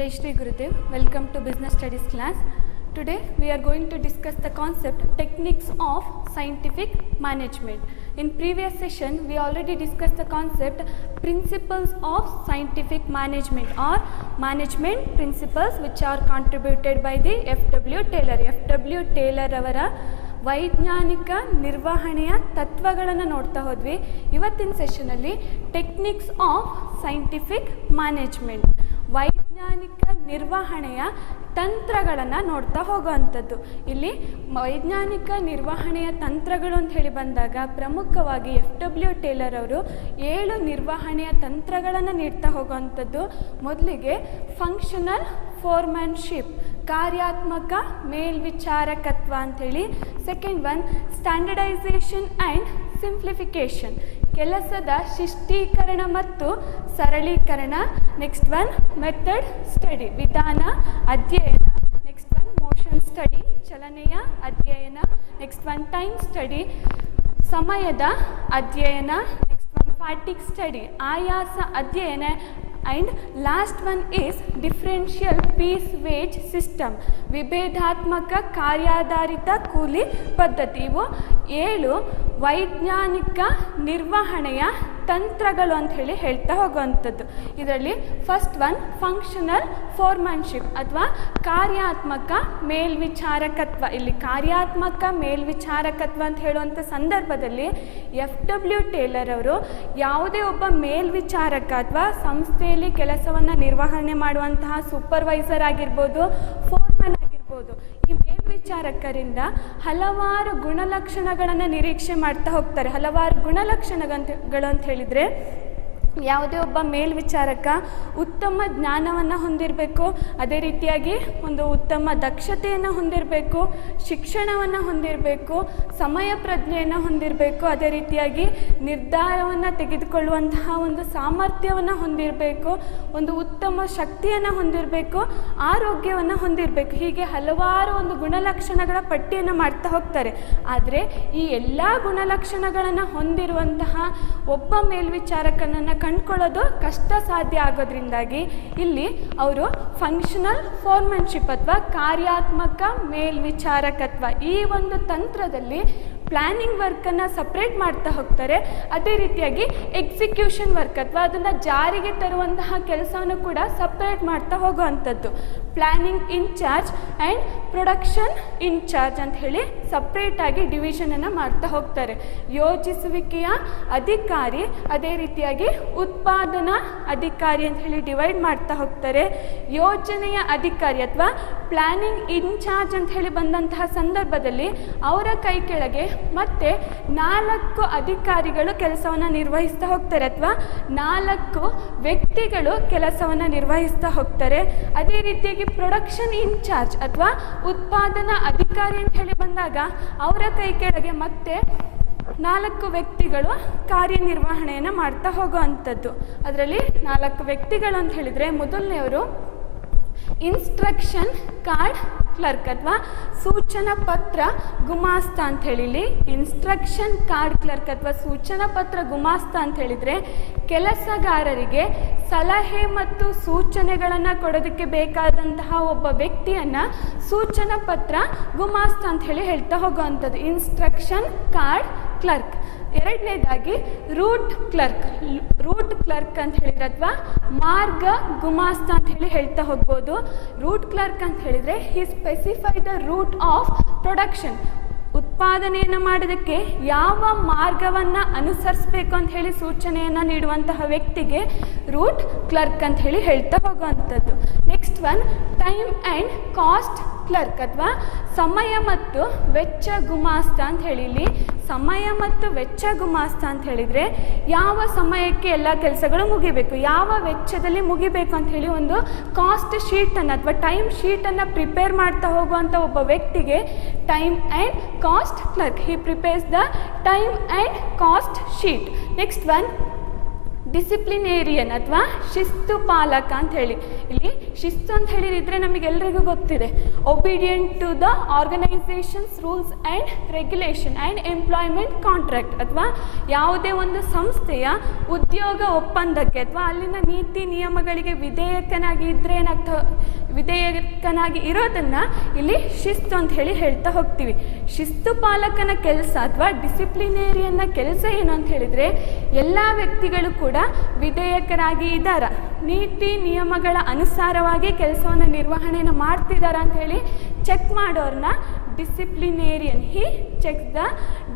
Jai Shri Gurudev, welcome to Business Studies class. Today we are going to discuss the concept techniques of scientific management. In previous session we already discussed the concept principles of scientific management or management principles which are contributed by the F.W. Taylor. F.W. Taylor ಅವರ ವೈಜ್ಞಾನಿಕ ನಿರ್ವಹಣೆಯ ತತ್ವಗಳನ್ನು ನೋಡ್ತಾ ಹೋದ್ವಿ. ಇವತ್ತಿನ ಸೆಷನಲ್ಲಿ techniques of scientific management, ವೈಜ್ಞಾನಿಕ ನಿರ್ವಹಣೆಯ ತಂತ್ರಗಳನ್ನು ನೋಡ್ತಾ ಹೋಗುವಂಥದ್ದು. ಇಲ್ಲಿ ವೈಜ್ಞಾನಿಕ ನಿರ್ವಹಣೆಯ ತಂತ್ರಗಳು ಅಂತ ಹೇಳಿ ಬಂದಾಗ ಪ್ರಮುಖವಾಗಿ F.W. ಟೇಲರ್ ಅವರು 7 ನಿರ್ವಹಣೆಯ ತಂತ್ರಗಳನ್ನು ನೀಡ್ತಾ ಹೋಗುವಂಥದ್ದು. ಮೊದಲಿಗೆ ಫಂಕ್ಷನಲ್ ಫೋರ್ಮ್ಯಾನ್ಶಿಪ್, ಕಾರ್ಯಾತ್ಮಕ ಮೇಲ್ವಿಚಾರಕತ್ವ ಅಂಥೇಳಿ. Second one standardisation and simplification, ಕೆಲಸದ ಶಿಷ್ಟೀಕರಣ ಮತ್ತು ಸರಳೀಕರಣ. ನೆಕ್ಸ್ಟ್ ಒನ್ ಮೆಥಡ್ ಸ್ಟಡಿ, ವಿಧಾನ ಅಧ್ಯಯನ. ನೆಕ್ಸ್ಟ್ ಒನ್ ಮೋಷನ್ ಸ್ಟಡಿ, ಚಲನೆಯ ಅಧ್ಯಯನ. ನೆಕ್ಸ್ಟ್ ಒನ್ ಟೈಮ್ ಸ್ಟಡಿ, ಸಮಯದ ಅಧ್ಯಯನ. ನೆಕ್ಸ್ಟ್ ಒನ್ ಫ್ಯಾಟಿಗ್ ಸ್ಟಡಿ, ಆಯಾಸ ಅಧ್ಯಯನ. And last one is differential piece wage system, ವಿಭೇದಾತ್ಮಕ ಕಾರ್ಯಾಧಾರಿತ ಕೂಲಿ ಪದ್ಧತಿ. ಇವು 7 ವೈಜ್ಞಾನಿಕ ನಿರ್ವಹಣೆಯ ತಂತ್ರಗಳು ಅಂತ ಹೇಳಿ ಹೇಳ್ತಾ ಹೋಗುವಂಥದ್ದು. ಇದರಲ್ಲಿ ಫಸ್ಟ್ ಒನ್ ಫಂಕ್ಷನಲ್ ಫೋರ್ಮ್ಯಾನ್ಶಿಪ್ ಅಥವಾ ಕಾರ್ಯಾತ್ಮಕ ಮೇಲ್ವಿಚಾರಕತ್ವ. ಇಲ್ಲಿ ಕಾರ್ಯಾತ್ಮಕ ಮೇಲ್ವಿಚಾರಕತ್ವ ಅಂತ ಹೇಳುವಂಥ ಸಂದರ್ಭದಲ್ಲಿ F.W. ಟೇಲರ್ ಅವರು ಯಾವುದೇ ಒಬ್ಬ ಮೇಲ್ವಿಚಾರಕ ಅಥವಾ ಸಂಸ್ಥೆಯಲ್ಲಿ ಕೆಲಸವನ್ನು ನಿರ್ವಹಣೆ ಮಾಡುವಂತಹ ಸೂಪರ್ವೈಸರ್ ಆಗಿರ್ಬೋದು, ಫೋರ್ಮನ್ ಆಗಿರ್ಬೋದು, ಈ ಮೇಲ್ವಿಚಾರಕರಿಂದ ಹಲವಾರು ಗುಣಲಕ್ಷಣಗಳನ್ನು ನಿರೀಕ್ಷೆ ಮಾಡ್ತಾ ಹೋಗ್ತಾರೆ. ಹಲವಾರು ಗುಣಲಕ್ಷಣಗಳು ಅಂತ ಹೇಳಿದರೆ ಯಾವುದೇ ಒಬ್ಬ ಮೇಲ್ವಿಚಾರಕ ಉತ್ತಮ ಜ್ಞಾನವನ್ನು ಹೊಂದಿರಬೇಕು, ಅದೇ ರೀತಿಯಾಗಿ ಒಂದು ಉತ್ತಮ ದಕ್ಷತೆಯನ್ನು ಹೊಂದಿರಬೇಕು, ಶಿಕ್ಷಣವನ್ನು ಹೊಂದಿರಬೇಕು, ಸಮಯ ಪ್ರಜ್ಞೆಯನ್ನು ಹೊಂದಿರಬೇಕು, ಅದೇ ರೀತಿಯಾಗಿ ನಿರ್ಧಾರವನ್ನು ತೆಗೆದುಕೊಳ್ಳುವಂತಹ ಒಂದು ಸಾಮರ್ಥ್ಯವನ್ನು ಹೊಂದಿರಬೇಕು, ಒಂದು ಉತ್ತಮ ಶಕ್ತಿಯನ್ನು ಹೊಂದಿರಬೇಕು, ಆರೋಗ್ಯವನ್ನು ಹೊಂದಿರಬೇಕು. ಹೀಗೆ ಹಲವಾರು ಒಂದು ಗುಣಲಕ್ಷಣಗಳ ಪಟ್ಟಿಯನ್ನು ಮಾಡ್ತಾ ಹೋಗ್ತಾರೆ. ಆದರೆ ಈ ಎಲ್ಲ ಗುಣಲಕ್ಷಣಗಳನ್ನು ಹೊಂದಿರುವಂತಹ ಒಬ್ಬ ಮೇಲ್ವಿಚಾರಕನನ್ನು ಕಂಡುಕೊಳ್ಳೋದು ಕಷ್ಟ ಸಾಧ್ಯ ಆಗೋದ್ರಿಂದಾಗಿ ಇಲ್ಲಿ ಅವರು ಫಂಕ್ಷನಲ್ ಫೋರ್ಮ್ಯಾನ್ಶಿಪ್ ಅಥವಾ ಕಾರ್ಯಾತ್ಮಕ ಮೇಲ್ವಿಚಾರಕತ್ವ ಈ ಒಂದು ತಂತ್ರದಲ್ಲಿ ಪ್ಲ್ಯಾನಿಂಗ್ ವರ್ಕನ್ನು ಸಪ್ರೇಟ್ ಮಾಡ್ತಾ ಹೋಗ್ತಾರೆ. ಅದೇ ರೀತಿಯಾಗಿ ಎಕ್ಸಿಕ್ಯೂಷನ್ ವರ್ಕ್ ಅಥವಾ ಅದನ್ನು ಜಾರಿಗೆ ತರುವಂತಹ ಕೆಲಸವನ್ನು ಕೂಡ ಸಪ್ರೇಟ್ ಮಾಡ್ತಾ ಹೋಗುವಂಥದ್ದು. Planning incharge and production incharge ಅಂತ ಹೇಳಿ ಸಪ್ರೇಟಾಗಿ ಡಿವಿಷನನ್ನು ಮಾಡ್ತಾ ಹೋಗ್ತಾರೆ. ಯೋಜಿಸುವಿಕೆಯ ಅಧಿಕಾರಿ, ಅದೇ ರೀತಿಯಾಗಿ ಉತ್ಪಾದನಾ ಅಧಿಕಾರಿ ಅಂತ ಹೇಳಿ ಡಿವೈಡ್ ಮಾಡ್ತಾ ಹೋಗ್ತಾರೆ. ಯೋಜನೆಯ ಅಧಿಕಾರಿ ಅಥವಾ ಪ್ಲ್ಯಾನಿಂಗ್ ಇನ್ಚಾರ್ಜ್ ಅಂತ ಹೇಳಿ ಬಂದಂತಹ ಸಂದರ್ಭದಲ್ಲಿ ಅವರ ಕೈ ಕೆಳಗೆ ಮತ್ತೆ 4 ಅಧಿಕಾರಿಗಳು ಕೆಲಸವನ್ನು ನಿರ್ವಹಿಸ್ತಾ ಹೋಗ್ತಾರೆ ಅಥವಾ 4 ವ್ಯಕ್ತಿಗಳು ಕೆಲಸವನ್ನು ನಿರ್ವಹಿಸ್ತಾ ಹೋಗ್ತಾರೆ. ಅದೇ ರೀತಿಯಾಗಿ ಪ್ರೊಡಕ್ಷನ್ ಇನ್ಚಾರ್ಜ್ ಅಥವಾ ಉತ್ಪಾದನಾ ಅಧಿಕಾರಿ ಅಂತ ಹೇಳಿ ಬಂದಾಗ ಅವರ ಕೈ ಕೆಳಗೆ ಮತ್ತೆ 4 ವ್ಯಕ್ತಿಗಳು ಕಾರ್ಯನಿರ್ವಹಣೆಯನ್ನು ಮಾಡ್ತಾ ಹೋಗುವಂಥದ್ದು. ಅದರಲ್ಲಿ 4 ವ್ಯಕ್ತಿಗಳು ಅಂತ ಹೇಳಿದರೆ ಮೊದಲನೆಯವರು ಇನ್ಸ್ಟ್ರಕ್ಷನ್ ಕಾರ್ಡ್ ಕ್ಲರ್ಕ್ ಅಥವಾ ಸೂಚನಾ ಪತ್ರ ಗುಮಾಸ್ತ ಅಂತ ಹೇಳಿ. ಇನ್ಸ್ಟ್ರಕ್ಷನ್ ಕಾರ್ಡ್ ಕ್ಲರ್ಕ್ ಅಥವಾ ಸೂಚನಾ ಪತ್ರ ಗುಮಾಸ್ತ ಅಂತ ಹೇಳಿದರೆ ಕೆಲಸಗಾರರಿಗೆ ಸಲಹೆ ಮತ್ತು ಸೂಚನೆಗಳನ್ನು ಕೊಡೋದಕ್ಕೆ ಬೇಕಾದಂತಹ ಒಬ್ಬ ವ್ಯಕ್ತಿಯನ್ನು ಸೂಚನಾ ಪತ್ರ ಗುಮಾಸ್ತ ಅಂತ ಹೇಳಿ ಹೇಳ್ತಾ ಹೋಗುವಂಥದ್ದು, ಇನ್ಸ್ಟ್ರಕ್ಷನ್ ಕಾರ್ಡ್ ಕ್ಲರ್ಕ್. ಎರಡನೇದಾಗಿ ರೂಟ್ ಕ್ಲರ್ಕ್. ರೂಟ್ ಕ್ಲರ್ಕ್ ಅಂತ ಹೇಳಿದರೆ ಅಥವಾ ಮಾರ್ಗ ಗುಮಾಸ್ತ ಅಂತ ಹೇಳಿ ಹೇಳ್ತಾ ಹೋಗ್ಬೋದು. ರೂಟ್ ಕ್ಲರ್ಕ್ ಅಂತ ಹೇಳಿದರೆ he specify the route of production, ಉತ್ಪಾದನೆಯನ್ನು ಮಾಡೋದಕ್ಕೆ ಯಾವ ಮಾರ್ಗವನ್ನು ಅನುಸರಿಸಬೇಕು ಅಂತ ಹೇಳಿ ಸೂಚನೆಯನ್ನು ನೀಡುವಂತಹ ವ್ಯಕ್ತಿಗೆ ರೂಟ್ ಕ್ಲರ್ಕ್ ಅಂತ ಹೇಳಿ ಹೇಳ್ತಾ ಹೋಗುವಂಥದ್ದು. Next one time and cost clerk ಅಥವಾ ಸಮಯ ಮತ್ತು ವೆಚ್ಚ ಗುಮಾಸ್ತ ಅಂತ ಹೇಳಿ. ಇಲ್ಲಿ ಸಮಯ ಮತ್ತು ವೆಚ್ಚ ಗುಮಾಸ್ತ ಅಂತ ಹೇಳಿದರೆ ಯಾವ ಸಮಯಕ್ಕೆ ಎಲ್ಲ ಕೆಲಸಗಳು ಮುಗಿಬೇಕು, ಯಾವ ವೆಚ್ಚದಲ್ಲಿ ಮುಗಿಬೇಕು ಅಂತ ಹೇಳಿ ಒಂದು ಕಾಸ್ಟ್ ಶೀಟನ್ನು ಅಥವಾ ಟೈಮ್ ಶೀಟನ್ನು ಪ್ರಿಪೇರ್ ಮಾಡ್ತಾ ಹೋಗುವಂಥ ಒಬ್ಬ ವ್ಯಕ್ತಿಗೆ time and cost clerk. He prepares the time and cost sheet. Next one disciplinarian ಅಥವಾ ಶಿಸ್ತು ಪಾಲಕ ಅಂತ ಹೇಳಿ. ಇಲ್ಲಿ ಶಿಸ್ತು ಅಂತ ಹೇಳಿದ್ರೆ ನಮಗೆಲ್ಲರಿಗೂ ಗೊತ್ತಿದೆ, obedient to the organisation's rules and regulation and employment contract, ಅಥವಾ ಯಾವುದೇ ಒಂದು ಸಂಸ್ಥೆಯ ಉದ್ಯೋಗ ಒಪ್ಪಂದಕ್ಕೆ ಅಥವಾ ಅಲ್ಲಿನ ನೀತಿ ನಿಯಮಗಳಿಗೆ ವಿಧೇಯಕನಾಗಿ ಇದ್ದರೆ ವಿಧೇಯಕನಾಗಿ ಇರೋದನ್ನು ಇಲ್ಲಿ ಶಿಸ್ತು ಅಂತ ಹೇಳಿ ಹೇಳ್ತಾ ಹೋಗ್ತೀವಿ. ಶಿಸ್ತು ಪಾಲಕನ ಕೆಲಸ ಅಥವಾ ಡಿಸಿಪ್ಲಿನೇರಿಯನ್ನ ಕೆಲಸ ಏನು ಅಂತ ಹೇಳಿದರೆ, ಎಲ್ಲ ವ್ಯಕ್ತಿಗಳು ಕೂಡ ವಿಧೇಯಕರಾಗಿ ಇದ್ದಾರ, ನೀತಿ ನಿಯಮಗಳ ಅನುಸಾರವಾಗಿ ಕೆಲಸವನ್ನು ನಿರ್ವಹಣೆಯನ್ನು ಮಾಡ್ತಿದ್ದಾರ ಅಂತ ಹೇಳಿ ಚೆಕ್ ಮಾಡೋರನ್ನ disciplinarian. He checks the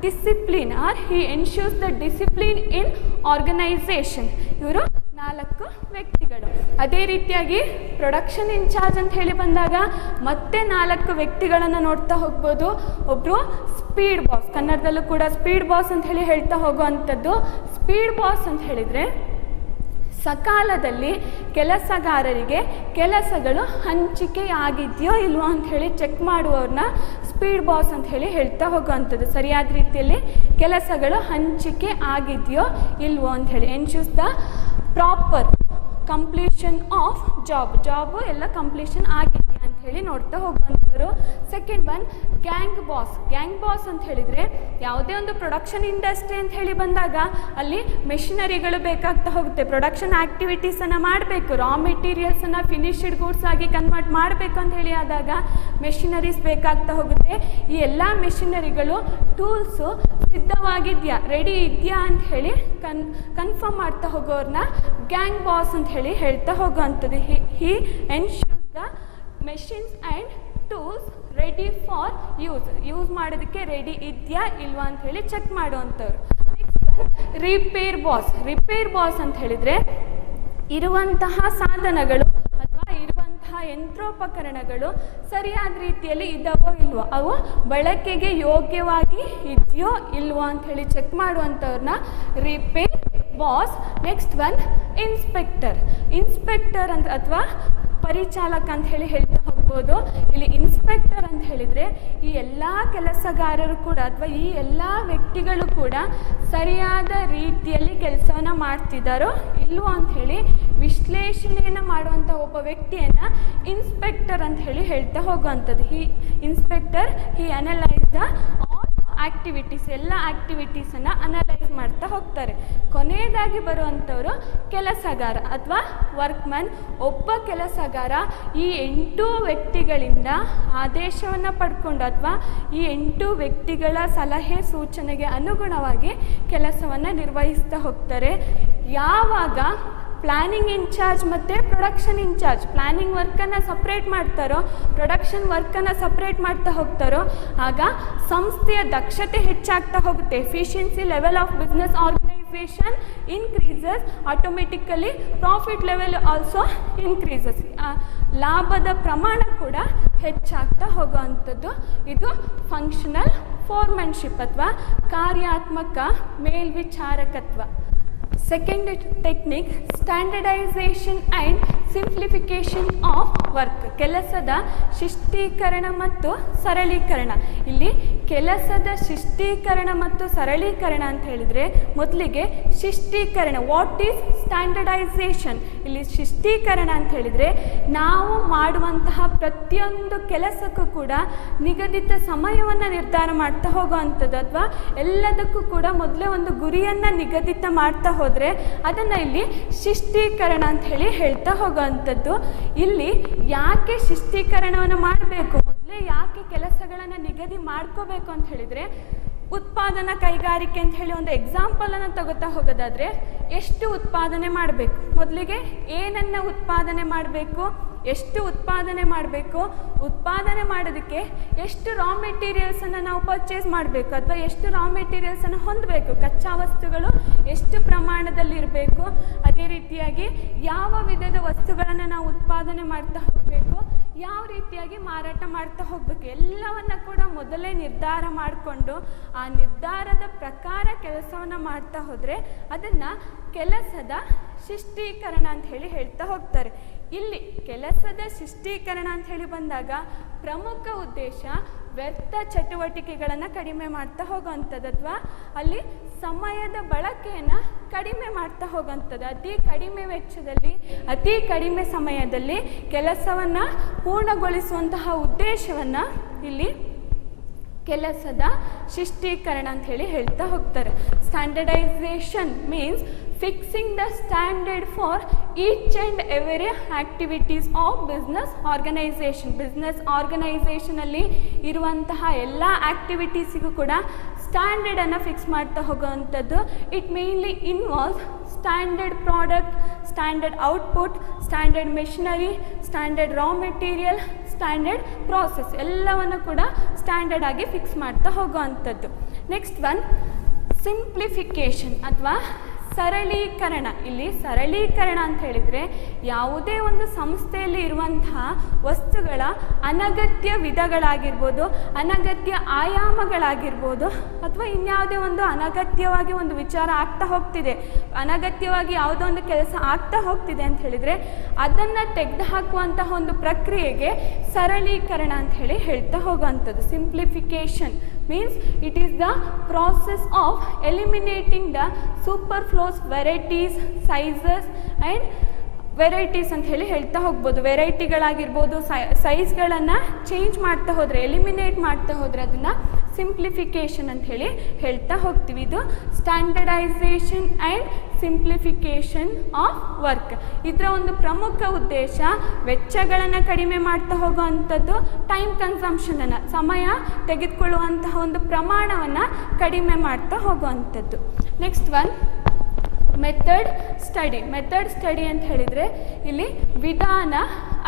discipline or he ensures the discipline in organisation. ಇವರು 4 ವ್ಯಕ್ತಿಗಳು. ಅದೇ ರೀತಿಯಾಗಿ ಪ್ರೊಡಕ್ಷನ್ ಇನ್ಚಾರ್ಜ್ ಅಂತ ಹೇಳಿ ಬಂದಾಗ ಮತ್ತೆ 4 ವ್ಯಕ್ತಿಗಳನ್ನು ನೋಡ್ತಾ ಹೋಗ್ಬೋದು. ಒಬ್ಬರು ಸ್ಪೀಡ್ ಬಾಸ್, ಕನ್ನಡದಲ್ಲೂ ಕೂಡ ಸ್ಪೀಡ್ ಬಾಸ್ ಅಂತ ಹೇಳಿ ಹೇಳ್ತಾ ಹೋಗುವಂಥದ್ದು. ಸ್ಪೀಡ್ ಬಾಸ್ ಅಂತ ಹೇಳಿದರೆ ಸಕಾಲದಲ್ಲಿ ಕೆಲಸಗಾರರಿಗೆ ಕೆಲಸಗಳು ಹಂಚಿಕೆಯಾಗಿದೆಯೋ ಇಲ್ವೋ ಅಂತ ಹೇಳಿ ಚೆಕ್ ಮಾಡುವವ್ರನ್ನ ಸ್ಪೀಡ್ ಬಾಸ್ ಅಂತ ಹೇಳಿ ಹೇಳ್ತಾ ಹೋಗುವಂಥದ್ದು. ಸರಿಯಾದ ರೀತಿಯಲ್ಲಿ ಕೆಲಸಗಳು ಹಂಚಿಕೆ ಆಗಿದೆಯೋ ಇಲ್ವೋ ಅಂತ ಹೇಳಿ ensures the proper completion of job ಎಲ್ಲ ಕಂಪ್ಲೀಷನ್ ಆಗಿದೆಯಾ ಅಂತ ಹೇಳಿ ನೋಡ್ತಾ ಹೋಗುವಂಥವ್ರು. ಸೆಕೆಂಡ್ ಒನ್ ಗ್ಯಾಂಗ್ ಬಾಸ್ ಅಂತ ಹೇಳಿದರೆ, ಯಾವುದೇ ಒಂದು ಪ್ರೊಡಕ್ಷನ್ ಇಂಡಸ್ಟ್ರಿ ಅಂತ ಹೇಳಿ ಬಂದಾಗ ಅಲ್ಲಿ ಮೆಷಿನರಿಗಳು ಬೇಕಾಗ್ತಾ ಹೋಗುತ್ತೆ. ಪ್ರೊಡಕ್ಷನ್ ಆ್ಯಕ್ಟಿವಿಟೀಸನ್ನು ಮಾಡಬೇಕು, ರಾ ಮೆಟೀರಿಯಲ್ಸನ್ನು ಫಿನಿಶ್ಡ್ ಗೂಡ್ಸ್ ಆಗಿ ಕನ್ವರ್ಟ್ ಮಾಡಬೇಕು ಅಂತ ಹೇಳಿ ಆದಾಗ ಮೆಷಿನರೀಸ್ ಬೇಕಾಗ್ತಾ ಹೋಗುತ್ತೆ. ಈ ಎಲ್ಲ ಮೆಷಿನರಿಗಳು ಟೂಲ್ಸು ಸಿದ್ಧವಾಗಿದೆಯಾ, ರೆಡಿ ಇದೆಯಾ ಅಂತ ಹೇಳಿ ಕನ್ಫರ್ಮ್ ಮಾಡ್ತಾ ಹೋಗೋರನ್ನ ಗ್ಯಾಂಗ್ ಬಾಸ್ ಅಂತ ಹೇಳಿ ಹೇಳ್ತಾ ಹೋಗುವಂಥದ್ದು. He ensures the machines and tools ready for use ಮಾಡೋದಕ್ಕೆ ರೆಡಿ ಇದೆಯಾ ಇಲ್ವಾ ಅಂತ ಹೇಳಿ ಚೆಕ್ ಮಾಡುವಂಥವ್ರು. ನೆಕ್ಸ್ಟ್ ಒನ್ ರಿಪೇರ್ ಬಾಸ್ ಅಂತ ಹೇಳಿದರೆ, ಇರುವಂತಹ ಸಾಧನಗಳು ಅಥವಾ ಇರುವಂತಹ ಯಂತ್ರೋಪಕರಣಗಳು ಸರಿಯಾದ ರೀತಿಯಲ್ಲಿ ಇದ್ದಾವೋ ಇಲ್ವೋ, ಅವು ಬಳಕೆಗೆ ಯೋಗ್ಯವಾಗಿ ಇದೆಯೋ ಇಲ್ವೋ ಅಂತ ಹೇಳಿ ಚೆಕ್ ಮಾಡುವಂಥವ್ರನ್ನ repair boss. Next one inspector ಅಂತ ಅಥವಾ ಪರಿಚಾಲಕ ಅಂತ ಹೇಳಿ ಹೇಳ್ತಾ ಹೋಗ್ಬೋದು. ಇಲ್ಲಿ ಇನ್ಸ್ಪೆಕ್ಟರ್ ಅಂತ ಹೇಳಿದರೆ ಈ ಎಲ್ಲ ಕೆಲಸಗಾರರು ಕೂಡ ಅಥವಾ ಈ ಎಲ್ಲ ವ್ಯಕ್ತಿಗಳು ಕೂಡ ಸರಿಯಾದ ರೀತಿಯಲ್ಲಿ ಕೆಲಸವನ್ನು ಮಾಡ್ತಿದ್ದಾರೋ ಇಲ್ವೋ ಅಂತ ಹೇಳಿ ವಿಶ್ಲೇಷಣೆಯನ್ನು ಮಾಡುವಂಥ ಒಬ್ಬ ವ್ಯಕ್ತಿಯನ್ನು ಇನ್ಸ್ಪೆಕ್ಟರ್ ಅಂತ ಹೇಳಿ ಹೇಳ್ತಾ ಹೋಗುವಂಥದ್ದು. ಹಿ ಅನಲೈಸ್ ದ ಆ್ಯಕ್ಟಿವಿಟೀಸ್, ಎಲ್ಲ ಆ್ಯಕ್ಟಿವಿಟೀಸನ್ನು ಅನಲೈಸ್ ಮಾಡ್ತಾ ಹೋಗ್ತಾರೆ. ಕೊನೆಯದಾಗಿ ಬರುವಂಥವರು ಕೆಲಸಗಾರ ಅಥವಾ ವರ್ಕ್ಮನ್. ಒಬ್ಬ ಕೆಲಸಗಾರ ಈ 8 ವ್ಯಕ್ತಿಗಳಿಂದ ಆದೇಶವನ್ನು ಪಡ್ಕೊಂಡು ಅಥವಾ ಈ 8 ವ್ಯಕ್ತಿಗಳ ಸಲಹೆ ಸೂಚನೆಗೆ ಅನುಗುಣವಾಗಿ ಕೆಲಸವನ್ನು ನಿರ್ವಹಿಸ್ತಾ ಹೋಗ್ತಾರೆ. ಯಾವಾಗ ಪ್ಲ್ಯಾನಿಂಗ್ ಇನ್ಚಾರ್ಜ್ ಮತ್ತು ಪ್ರೊಡಕ್ಷನ್ ಇನ್ಚಾರ್ಜ್ ಪ್ಲ್ಯಾನಿಂಗ್ ವರ್ಕನ್ನು ಸಪ್ರೇಟ್ ಮಾಡ್ತಾರೋ, ಪ್ರೊಡಕ್ಷನ್ ವರ್ಕನ್ನು ಸಪ್ರೇಟ್ ಮಾಡ್ತಾ ಹೋಗ್ತಾರೋ, ಆಗ ಸಂಸ್ಥೆಯ ದಕ್ಷತೆ ಹೆಚ್ಚಾಗ್ತಾ ಹೋಗುತ್ತೆ. Efficiency level of business organisation increases, automatically profit level also increases. ಲಾಭದ ಪ್ರಮಾಣ ಕೂಡ ಹೆಚ್ಚಾಗ್ತಾ ಹೋಗುವಂಥದ್ದು. ಇದು ಫಂಕ್ಷನಲ್ ಫೋರ್ಮನ್ಶಿಪ್ ಅಥವಾ ಕಾರ್ಯಾತ್ಮಕ ಮೇಲ್ವಿಚಾರಕತ್ವ. Second technique standardisation and simplification of work, ಕೆಲಸದ ಶಿಷ್ಟೀಕರಣ ಮತ್ತು ಸರಳೀಕರಣ. ಇಲ್ಲಿ ಕೆಲಸದ ಶಿಷ್ಟೀಕರಣ ಮತ್ತು ಸರಳೀಕರಣ ಅಂತ ಹೇಳಿದರೆ, ಮೊದಲಿಗೆ ಶಿಷ್ಟೀಕರಣ. What is standardisation? ಇಲ್ಲಿ ಶಿಷ್ಟೀಕರಣ ಅಂತ ಹೇಳಿದರೆ, ನಾವು ಮಾಡುವಂತಹ ಪ್ರತಿಯೊಂದು ಕೆಲಸಕ್ಕೂ ಕೂಡ ನಿಗದಿತ ಸಮಯವನ್ನು ನಿರ್ಧಾರ ಮಾಡ್ತಾ ಹೋಗುವಂಥದ್ದು, ಅಥವಾ ಎಲ್ಲದಕ್ಕೂ ಕೂಡ ಮೊದಲೇ ಒಂದು ಗುರಿಯನ್ನು ನಿಗದಿತ ಮಾಡ್ತಾ ಹೋದರೆ ಅದನ್ನು ಇಲ್ಲಿ ಶಿಷ್ಟೀಕರಣ ಅಂತ ಹೇಳಿ ಹೇಳ್ತಾ ಹೋಗುವಂಥದ್ದು. ಇಲ್ಲಿ ಯಾಕೆ ಶಿಷ್ಟೀಕರಣವನ್ನು ಮಾಡಬೇಕು, ಮೊದಲೇ ಯಾಕೆ ಕೆಲಸಗಳನ್ನು ನಿಗದಿ ಮಾಡ್ಕೋಬೇಕು ಅಂತ ಹೇಳಿದರೆ, ಉತ್ಪಾದನಾ ಕೈಗಾರಿಕೆ ಅಂತ ಹೇಳಿ ಒಂದು ಎಕ್ಸಾಂಪಲನ್ನು ತಗೋತಾ ಹೋಗೋದಾದರೆ, ಎಷ್ಟು ಉತ್ಪಾದನೆ ಮಾಡಬೇಕು, ಮೊದಲಿಗೆ ಏನನ್ನು ಉತ್ಪಾದನೆ ಮಾಡಬೇಕು, ಎಷ್ಟು ಉತ್ಪಾದನೆ ಮಾಡಬೇಕು, ಉತ್ಪಾದನೆ ಮಾಡೋದಕ್ಕೆ ಎಷ್ಟು ರಾ ಮೆಟೀರಿಯಲ್ಸನ್ನು ನಾವು ಪರ್ಚೇಸ್ ಮಾಡಬೇಕು ಅಥವಾ ಎಷ್ಟು ರಾ ಮೆಟೀರಿಯಲ್ಸನ್ನು ಹೊಂದಬೇಕು, ಕಚ್ಚಾ ವಸ್ತುಗಳು ಎಷ್ಟು ಪ್ರಮಾಣದಲ್ಲಿ ಇರಬೇಕು, ಅದೇ ರೀತಿಯಾಗಿ ಯಾವ ವಿಧದ ವಸ್ತುಗಳನ್ನು ನಾವು ಉತ್ಪಾದನೆ ಮಾಡ್ತಾ ಹೋಗಬೇಕು, ಯಾವ ರೀತಿಯಾಗಿ ಮಾರಾಟ ಮಾಡ್ತಾ ಹೋಗಬೇಕು, ಎಲ್ಲವನ್ನು ಕೂಡ ಮೊದಲೇ ನಿರ್ಧಾರ ಮಾಡಿಕೊಂಡು ಆ ನಿರ್ಧಾರದ ಪ್ರಕಾರ ಕೆಲಸವನ್ನು ಮಾಡ್ತಾ ಹೋದರೆ ಅದನ್ನು ಕೆಲಸದ ಶಿಷ್ಟೀಕರಣ ಅಂತ ಹೇಳಿ ಹೇಳ್ತಾ ಹೋಗ್ತಾರೆ. ಇಲ್ಲಿ ಕೆಲಸದ ಶಿಷ್ಟೀಕರಣ ಅಂತ ಹೇಳಿ ಬಂದಾಗ ಪ್ರಮುಖ ಉದ್ದೇಶ ವ್ಯರ್ಥ ಚಟುವಟಿಕೆಗಳನ್ನು ಕಡಿಮೆ ಮಾಡ್ತಾ ಹೋಗೋವಂಥದ್ದು, ಅಥವಾ ಅಲ್ಲಿ ಸಮಯದ ಬಳಕೆಯನ್ನು ಕಡಿಮೆ ಮಾಡ್ತಾ ಹೋಗೋವಂಥದ್ದು. ಅತಿ ಕಡಿಮೆ ವೆಚ್ಚದಲ್ಲಿ ಅತಿ ಕಡಿಮೆ ಸಮಯದಲ್ಲಿ ಕೆಲಸವನ್ನು ಪೂರ್ಣಗೊಳಿಸುವಂತಹ ಉದ್ದೇಶವನ್ನು ಇಲ್ಲಿ ಕೆಲಸದ ಶಿಷ್ಟೀಕರಣ ಅಂತ ಹೇಳ್ತಾ ಹೋಗ್ತಾರೆ. Standardisation means fixing the standard for each and every activities of business ಆರ್ಗನೈಸೇಷನಲ್ಲಿ ಇರುವಂತಹ ಎಲ್ಲ ಆ್ಯಕ್ಟಿವಿಟೀಸಿಗೂ ಕೂಡ ಸ್ಟ್ಯಾಂಡರ್ಡನ್ನು ಫಿಕ್ಸ್ ಮಾಡ್ತಾ ಹೋಗೋವಂಥದ್ದು. It mainly involves standard product, standard output, standard machinery, standard raw material, standard process ಎಲ್ಲವನ್ನು ಕೂಡ ಸ್ಟ್ಯಾಂಡರ್ಡ್ ಆಗಿ ಫಿಕ್ಸ್ ಮಾಡ್ತಾ ಹೋಗುವಂಥದ್ದು. ನೆಕ್ಸ್ಟ್ ಒನ್ ಸಿಂಪ್ಲಿಫಿಕೇಷನ್ ಅಥವಾ ಸರಳೀಕರಣ. ಇಲ್ಲಿ ಸರಳೀಕರಣ ಅಂತ ಹೇಳಿದರೆ ಯಾವುದೇ ಒಂದು ಸಂಸ್ಥೆಯಲ್ಲಿ ಇರುವಂತಹ ವಸ್ತುಗಳ ಅನಗತ್ಯ ವಿಧಗಳಾಗಿರ್ಬೋದು, ಅನಗತ್ಯ ಆಯಾಮಗಳಾಗಿರ್ಬೋದು, ಅಥವಾ ಇನ್ಯಾವುದೇ ಒಂದು ಅನಗತ್ಯವಾಗಿ ಒಂದು ವಿಚಾರ ಆಗ್ತಾ ಹೋಗ್ತಿದೆ, ಅನಗತ್ಯವಾಗಿ ಯಾವುದೋ ಒಂದು ಕೆಲಸ ಆಗ್ತಾ ಹೋಗ್ತಿದೆ ಅಂತ ಹೇಳಿದರೆ ಅದನ್ನು ತೆಗೆದುಹಾಕುವಂತಹ ಒಂದು ಪ್ರಕ್ರಿಯೆಗೆ ಸರಳೀಕರಣ ಅಂತ ಹೇಳ್ತಾ ಹೋಗುವಂಥದ್ದು. Simplification means it is the process of eliminating the superfluous varieties, sizes and varieties ಅಂತ ಹೇಳ್ತಾ ಹೋಗ್ಬೋದು. ವೆರೈಟಿಗಳಾಗಿರ್ಬೋದು, ಸೈಜ್ಗಳನ್ನು ಚೇಂಜ್ ಮಾಡ್ತಾ ಹೋದರೆ, ಎಲಿಮಿನೇಟ್ ಮಾಡ್ತಾ ಹೋದರೆ ಅದನ್ನು ಸಿಂಪ್ಲಿಫಿಕೇಷನ್ ಅಂತ ಹೇಳ್ತಾ ಹೋಗ್ತೀವಿ. ಇದು standardisation and simplification of work. ಇದರ ಒಂದು ಪ್ರಮುಖ ಉದ್ದೇಶ ವೆಚ್ಚಗಳನ್ನು ಕಡಿಮೆ ಮಾಡ್ತಾ ಹೋಗುವಂಥದ್ದು, ಟೈಮ್ ಕನ್ಸಂಪ್ಷನನ್ನು, ಸಮಯ ತೆಗೆದುಕೊಳ್ಳುವಂತಹ ಒಂದು ಪ್ರಮಾಣವನ್ನು ಕಡಿಮೆ ಮಾಡ್ತಾ ಹೋಗುವಂಥದ್ದು. ನೆಕ್ಸ್ಟ್ ಒನ್ ಮೆಥಡ್ ಸ್ಟಡಿ ಅಂತ ಹೇಳಿದರೆ ಇಲ್ಲಿ ವಿಧಾನ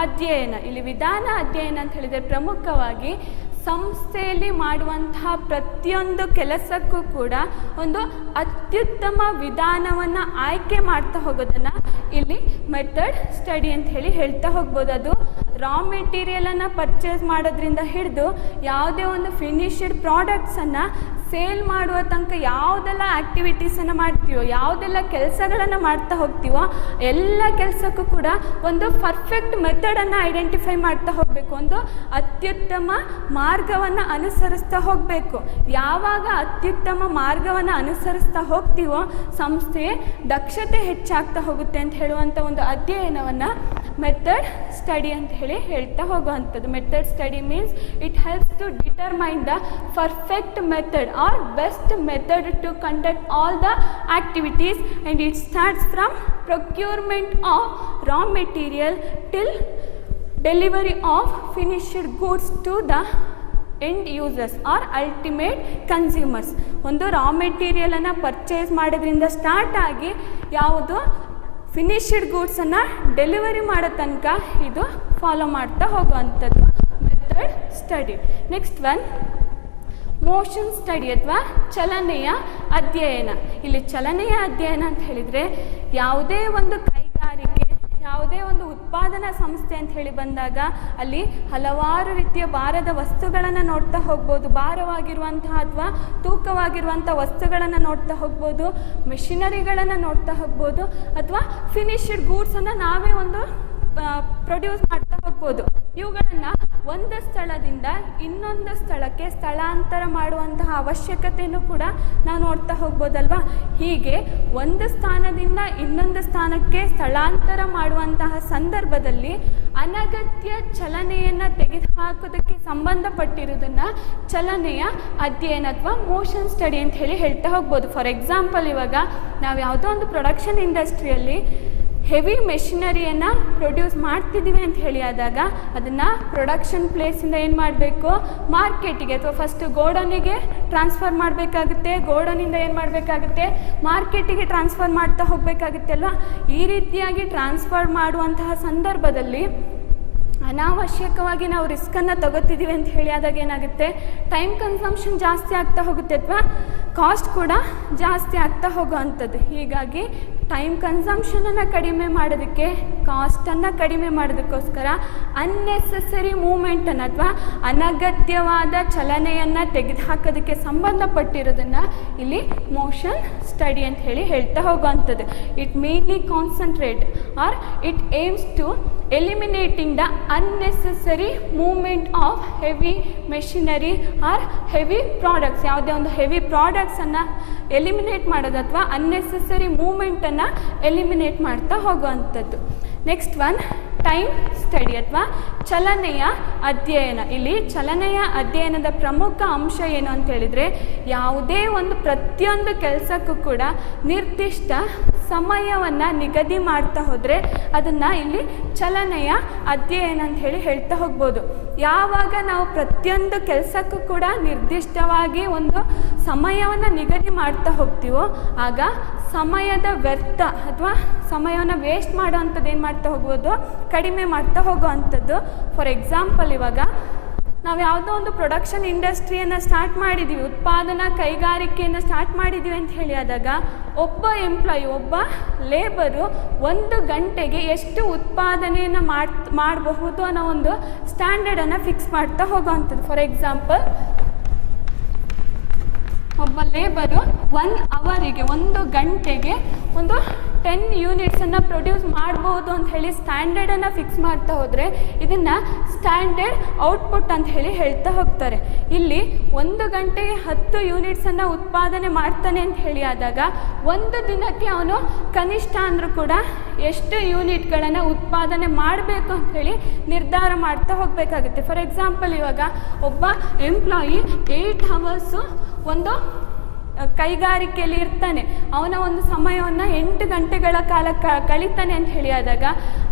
ಅಧ್ಯಯನ. ಇಲ್ಲಿ ವಿಧಾನ ಅಧ್ಯಯನ ಅಂತ ಹೇಳಿದರೆ ಪ್ರಮುಖವಾಗಿ ಸಂಸ್ಥೆಯಲ್ಲಿ ಮಾಡುವಂತಹ ಪ್ರತಿಯೊಂದು ಕೆಲಸಕ್ಕೂ ಕೂಡ ಒಂದು ಅತ್ಯುತ್ತಮ ವಿಧಾನವನ್ನು ಆಯ್ಕೆ ಮಾಡ್ತಾ ಹೋಗೋದನ್ನು ಇಲ್ಲಿ ಮೆಥಡ್ ಸ್ಟಡಿ ಅಂತ ಹೇಳ್ತಾ ಹೋಗ್ಬೋದು. ಅದು ರಾ ಮೆಟೀರಿಯಲನ್ನು ಪರ್ಚೇಸ್ ಮಾಡೋದ್ರಿಂದ ಹಿಡಿದು ಯಾವುದೇ ಒಂದು ಫಿನಿಶ್ಡ್ ಪ್ರಾಡಕ್ಟ್ಸನ್ನು ಸೇಲ್ ಮಾಡುವ ತನಕ ಯಾವುದೆಲ್ಲ ಆ್ಯಕ್ಟಿವಿಟೀಸನ್ನು ಮಾಡ್ತೀವೋ, ಯಾವುದೆಲ್ಲ ಕೆಲಸಗಳನ್ನು ಮಾಡ್ತಾ ಹೋಗ್ತೀವೋ ಎಲ್ಲ ಕೆಲಸಕ್ಕೂ ಕೂಡ ಒಂದು ಪರ್ಫೆಕ್ಟ್ ಮೆಥಡನ್ನು ಐಡೆಂಟಿಫೈ ಮಾಡ್ತಾ ಹೋಗಬೇಕು. ಒಂದು ಅತ್ಯುತ್ತಮ ಮಾರ್ಗವನ್ನು ಅನುಸರಿಸ್ತಾ ಹೋಗಬೇಕು. ಯಾವಾಗ ಅತ್ಯುತ್ತಮ ಮಾರ್ಗವನ್ನು ಅನುಸರಿಸ್ತಾ ಹೋಗ್ತೀವೋ ಸಂಸ್ಥೆಯ ದಕ್ಷತೆ ಹೆಚ್ಚಾಗ್ತಾ ಹೋಗುತ್ತೆ ಅಂತ ಹೇಳುವಂಥ ಒಂದು ಅಧ್ಯಯನವನ್ನು ಮೆಥಡ್ ಸ್ಟಡಿ ಅಂತ ಹೇಳ್ತಾ ಹೋಗುವಂಥದ್ದು. Method study means it helps to determine the perfect method or best method to conduct all the activities, and it starts from procurement of raw material till delivery of finished goods to the end users or ultimate consumers. ಒಂದು ರಾ ಮೆಟೀರಿಯಲನ್ನು purchase ಮಾಡೋದ್ರಿಂದ start ಆಗಿ ಯಾವುದು finished ಗೂಡ್ಸನ್ನು delivery ಮಾಡೋ ತನಕ ಇದು follow ಮಾಡ್ತಾ ಹೋಗುವಂಥದ್ದು method study. Next one motion study ಅಥವಾ ಚಲನೆಯ ಅಧ್ಯಯನ. ಇಲ್ಲಿ ಚಲನೆಯ ಅಧ್ಯಯನ ಅಂತ ಹೇಳಿದರೆ ಯಾವುದೇ ಒಂದು ಕೈಗಾರಿಕೆ, ಯಾವುದೇ ಒಂದು ಉತ್ಪಾದನಾ ಸಂಸ್ಥೆ ಅಂತ ಬಂದಾಗ ಅಲ್ಲಿ ಹಲವಾರು ರೀತಿಯ ಭಾರದ ವಸ್ತುಗಳನ್ನು ನೋಡ್ತಾ ಹೋಗ್ಬೋದು. ಭಾರವಾಗಿರುವಂತಹ ಅಥವಾ ತೂಕವಾಗಿರುವಂಥ ವಸ್ತುಗಳನ್ನು ನೋಡ್ತಾ ಹೋಗ್ಬೋದು, ಮೆಷಿನರಿಗಳನ್ನು ನೋಡ್ತಾ ಹೋಗ್ಬೋದು, ಅಥವಾ ಫಿನಿಶ್ಡ್ ಗೂಡ್ಸನ್ನು ನಾವೇ ಒಂದು ಪ್ರೊಡ್ಯೂಸ್ ಮಾಡ್ತಾ ಹೋಗ್ಬೋದು. ಇವುಗಳನ್ನು ಒಂದು ಸ್ಥಳದಿಂದ ಇನ್ನೊಂದು ಸ್ಥಳಕ್ಕೆ ಸ್ಥಳಾಂತರ ಮಾಡುವಂತಹ ಅವಶ್ಯಕತೆಯೂ ಕೂಡ ನಾವು ನೋಡ್ತಾ ಹೋಗ್ಬೋದಲ್ವಾ. ಹೀಗೆ ಒಂದು ಸ್ಥಾನದಿಂದ ಇನ್ನೊಂದು ಸ್ಥಾನಕ್ಕೆ ಸ್ಥಳಾಂತರ ಮಾಡುವಂತಹ ಸಂದರ್ಭದಲ್ಲಿ ಅನಗತ್ಯ ಚಲನೆಯನ್ನು ತೆಗೆದುಹಾಕೋದಕ್ಕೆ ಸಂಬಂಧಪಟ್ಟಿರೋದನ್ನು ಚಲನೆಯ ಅಧ್ಯಯನ ಅಥವಾ ಮೋಷನ್ ಸ್ಟಡಿ ಅಂತ ಹೇಳ್ತಾ ಹೋಗ್ಬೋದು. ಫಾರ್ ಎಕ್ಸಾಂಪಲ್, ಇವಾಗ ನಾವು ಯಾವುದೋ ಒಂದು ಪ್ರೊಡಕ್ಷನ್ ಇಂಡಸ್ಟ್ರಿಯಲ್ಲಿ ಹೆವಿ ಮೆಷಿನರಿಯನ್ನು ಪ್ರೊಡ್ಯೂಸ್ ಮಾಡ್ತಿದ್ದೀವಿ ಅಂತ ಆದಾಗ ಅದನ್ನು ಪ್ರೊಡಕ್ಷನ್ ಪ್ಲೇಸಿಂದ ಏನು ಮಾಡಬೇಕು, ಮಾರ್ಕೆಟಿಗೆ ಅಥವಾ ಫಸ್ಟ್ ಗೋಡನಿಗೆ ಟ್ರಾನ್ಸ್ಫರ್ ಮಾಡಬೇಕಾಗುತ್ತೆ. ಗೋಡನಿಂದ ಏನು ಮಾಡಬೇಕಾಗುತ್ತೆ, ಮಾರ್ಕೆಟಿಗೆ ಟ್ರಾನ್ಸ್ಫರ್ ಮಾಡ್ತಾ ಹೋಗಬೇಕಾಗುತ್ತೆ ಅಲ್ವಾ. ಈ ರೀತಿಯಾಗಿ ಟ್ರಾನ್ಸ್ಫರ್ ಮಾಡುವಂತಹ ಸಂದರ್ಭದಲ್ಲಿ ಅನಾವಶ್ಯಕವಾಗಿ ನಾವು ರಿಸ್ಕನ್ನು ತಗೋತಿದ್ದೀವಿ ಅಂತ ಆದಾಗ ಏನಾಗುತ್ತೆ, ಟೈಮ್ ಕನ್ಸಂಪ್ಷನ್ ಜಾಸ್ತಿ ಆಗ್ತಾ ಹೋಗುತ್ತೆ ಅಥವಾ ಕಾಸ್ಟ್ ಕೂಡ ಜಾಸ್ತಿ ಆಗ್ತಾ ಹೋಗೋವಂಥದ್ದು. ಹೀಗಾಗಿ ಟೈಮ್ ಕನ್ಸಂಪ್ಷನನ್ನು ಕಡಿಮೆ ಮಾಡೋದಕ್ಕೆ, ಕಾಸ್ಟನ್ನು ಕಡಿಮೆ ಮಾಡೋದಕ್ಕೋಸ್ಕರ ಅನ್ನೆಸೆಸರಿ ಮೂಮೆಂಟನ್ನು ಅಥವಾ ಅನಗತ್ಯವಾದ ಚಲನೆಯನ್ನು ತೆಗೆದುಹಾಕೋದಕ್ಕೆ ಸಂಬಂಧಪಟ್ಟಿರೋದನ್ನು ಇಲ್ಲಿ ಮೋಷನ್ ಸ್ಟಡಿ ಅಂತ ಹೇಳ್ತಾ ಹೋಗುವಂಥದ್ದು. It mainly concentrate or it aims to eliminating the unnecessary movement of heavy machinery or heavy products. ಯಾವುದೇ ಒಂದು ಹೆವಿ ಪ್ರಾಡಕ್ಟ್ಸನ್ನು ಎಲಿಮಿನೇಟ್ ಮಾಡೋದು ಅಥವಾ ಅನ್ನೆಸೆಸರಿ ಮೂಮೆಂಟನ್ನು ಎಲಿಮಿನೇಟ್ ಮಾಡ್ತಾ ಹೋಗುವಂಥದ್ದು. ನೆಕ್ಸ್ಟ್ ಒನ್ ಟೈಮ್ ಸ್ಟಡಿ ಅಥವಾ ಚಲನೆಯ ಅಧ್ಯಯನ. ಇಲ್ಲಿ ಚಲನೆಯ ಅಧ್ಯಯನದ ಪ್ರಮುಖ ಅಂಶ ಏನು ಅಂತ ಹೇಳಿದರೆ, ಯಾವುದೇ ಒಂದು ಪ್ರತಿಯೊಂದು ಕೆಲಸಕ್ಕೂ ಕೂಡ ನಿರ್ದಿಷ್ಟ ಸಮಯವನ್ನು ನಿಗದಿ ಮಾಡ್ತಾ ಹೋದರೆ ಅದನ್ನು ಇಲ್ಲಿ ಚಲನೆಯ ಅಧ್ಯಯನ ಅಂತ ಹೇಳ್ತಾ ಹೋಗ್ಬೋದು. ಯಾವಾಗ ನಾವು ಪ್ರತಿಯೊಂದು ಕೆಲಸಕ್ಕೂ ಕೂಡ ನಿರ್ದಿಷ್ಟವಾಗಿ ಒಂದು ಸಮಯವನ್ನು ನಿಗದಿ ಮಾಡ್ತಾ ಹೋಗ್ತೀವೋ ಆಗ ಸಮಯದ ವ್ಯರ್ಥ ಅಥವಾ ಸಮಯವನ್ನು ವೇಸ್ಟ್ ಮಾಡೋ ಅಂಥದ್ದು ಏನು ಮಾಡ್ತಾ ಹೋಗ್ಬೋದು, ಕಡಿಮೆ ಮಾಡ್ತಾ ಹೋಗುವಂಥದ್ದು. ಫಾರ್ ಎಕ್ಸಾಂಪಲ್, ಇವಾಗ ನಾವು ಯಾವುದೋ ಒಂದು ಪ್ರೊಡಕ್ಷನ್ ಇಂಡಸ್ಟ್ರಿಯನ್ನು ಸ್ಟಾರ್ಟ್ ಮಾಡಿದ್ದೀವಿ, ಉತ್ಪಾದನಾ ಕೈಗಾರಿಕೆಯನ್ನು ಸ್ಟಾರ್ಟ್ ಮಾಡಿದ್ದೀವಿ ಅಂತ ಹೇಳಿ ಆದಾಗ ಒಬ್ಬ ಎಂಪ್ಲಾಯಿ, ಒಬ್ಬ ಲೇಬರು 1 ಗಂಟೆಗೆ ಎಷ್ಟು ಉತ್ಪಾದನೆಯನ್ನು ಮಾಡಬಹುದು ಅನ್ನೋ ಒಂದು ಸ್ಟ್ಯಾಂಡರ್ಡನ್ನು ಫಿಕ್ಸ್ ಮಾಡ್ತಾ ಹೋಗೋವಂಥದ್ದು. ಫಾರ್ ಎಕ್ಸಾಂಪಲ್, ಒಬ್ಬ ಲೇಬರು 1 ಅವರಿಗೆ 1 ಗಂಟೆಗೆ ಒಂದು 10 ಯೂನಿಟ್ಸನ್ನು ಪ್ರೊಡ್ಯೂಸ್ ಮಾಡ್ಬೋದು ಅಂತ ಹೇಳಿ ಸ್ಟ್ಯಾಂಡರ್ಡನ್ನು ಫಿಕ್ಸ್ ಮಾಡ್ತಾ ಹೋದರೆ ಇದನ್ನು ಸ್ಟ್ಯಾಂಡರ್ಡ್ ಔಟ್ಪುಟ್ ಅಂತ ಹೇಳ್ತಾ ಹೋಗ್ತಾರೆ. ಇಲ್ಲಿ 1 ಗಂಟೆಗೆ 10 ಯೂನಿಟ್ಸನ್ನು ಉತ್ಪಾದನೆ ಮಾಡ್ತಾನೆ ಅಂತ ಹೇಳಿ ಆದಾಗ 1 ದಿನಕ್ಕೆ ಅವನು ಕನಿಷ್ಠ ಅಂದರೂ ಕೂಡ ಎಷ್ಟು ಯೂನಿಟ್ಗಳನ್ನು ಉತ್ಪಾದನೆ ಮಾಡಬೇಕು ಅಂತ ಹೇಳಿ ನಿರ್ಧಾರ ಮಾಡ್ತಾ ಹೋಗಬೇಕಾಗುತ್ತೆ. ಫಾರ್ ಎಕ್ಸಾಂಪಲ್, ಇವಾಗ ಒಬ್ಬ ಎಂಪ್ಲಾಯಿ 8 ಅವರ್ಸು ಒಂದು ಕೈಗಾರಿಕೆಯಲ್ಲಿ ಇರ್ತಾನೆ, ಅವನ ಒಂದು ಸಮಯವನ್ನು 8 ಗಂಟೆಗಳ ಕಾಲ ಕಳೀತಾನೆ ಅಂತ ಹೇಳಿ ಆದಾಗ